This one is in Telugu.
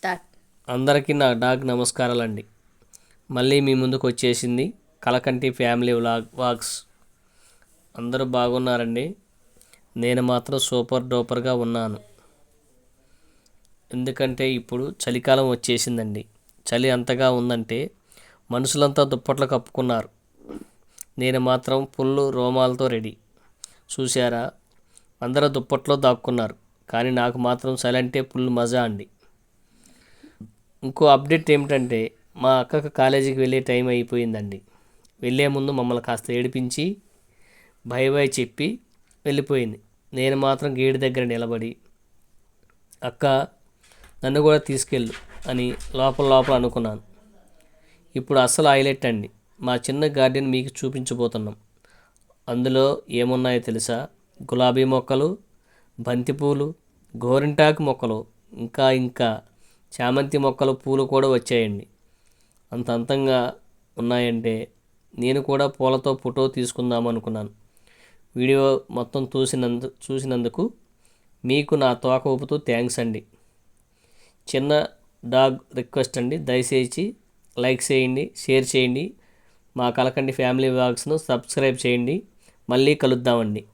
స్టార్ట్. అందరికీ నా డాగ్ నమస్కారాలండి. మళ్ళీ మీ ముందుకు వచ్చేసింది కలకంటి ఫ్యామిలీ వాక్స్. అందరూ బాగున్నారండి. నేను మాత్రం సూపర్ డూపర్గా ఉన్నాను. ఎందుకంటే ఇప్పుడు చలికాలం వచ్చేసిందండి. చలి అంతగా ఉందంటే మనుషులంతా దుప్పట్లు కప్పుకున్నారు. నేను మాత్రం ఫుల్ రోమాలతో రెడీ. చూసారా, అందరూ దుప్పట్లో దాక్కున్నారు. కానీ నాకు మాత్రం చలి అంటే ఫుల్ మజా అండి. ఇంకో అప్డేట్ ఏమిటంటే మా అక్కకు కాలేజీకి వెళ్ళే టైం అయిపోయిందండి. వెళ్ళే ముందు మమ్మల్ని కాస్త ఏడిపించి బై బై చెప్పి వెళ్ళిపోయింది. నేను మాత్రం గేటు దగ్గర నిలబడి అక్క నన్ను కూడా తీసుకెళ్ళు అని లోపల అనుకున్నాను. ఇప్పుడు అస్సలు హైలైట్ అండి. మా చిన్న గార్డెన్ మీకు చూపించబోతున్నాం. అందులో ఏమున్నాయో తెలుసా? గులాబీ మొక్కలు, బంతిపూలు, గోరింటాకు మొక్కలు, ఇంకా చామంతి మొక్కలు, పూలు కూడా వచ్చాయండి. అంత అందంగా ఉన్నాయంటే నేను కూడా పూలతో ఫోటో తీసుకుందాం అనుకున్నాను. వీడియో మొత్తం చూసినందుకు మీకు నా తోక ఊపుతూ థ్యాంక్స్ అండి. చిన్న డాగ్ రిక్వెస్ట్ అండి, దయచేసి లైక్ చేయండి, షేర్ చేయండి, మా కలకండి ఫ్యామిలీ వ్లాగ్స్ను సబ్స్క్రైబ్ చేయండి. మళ్ళీ కలుద్దామండి.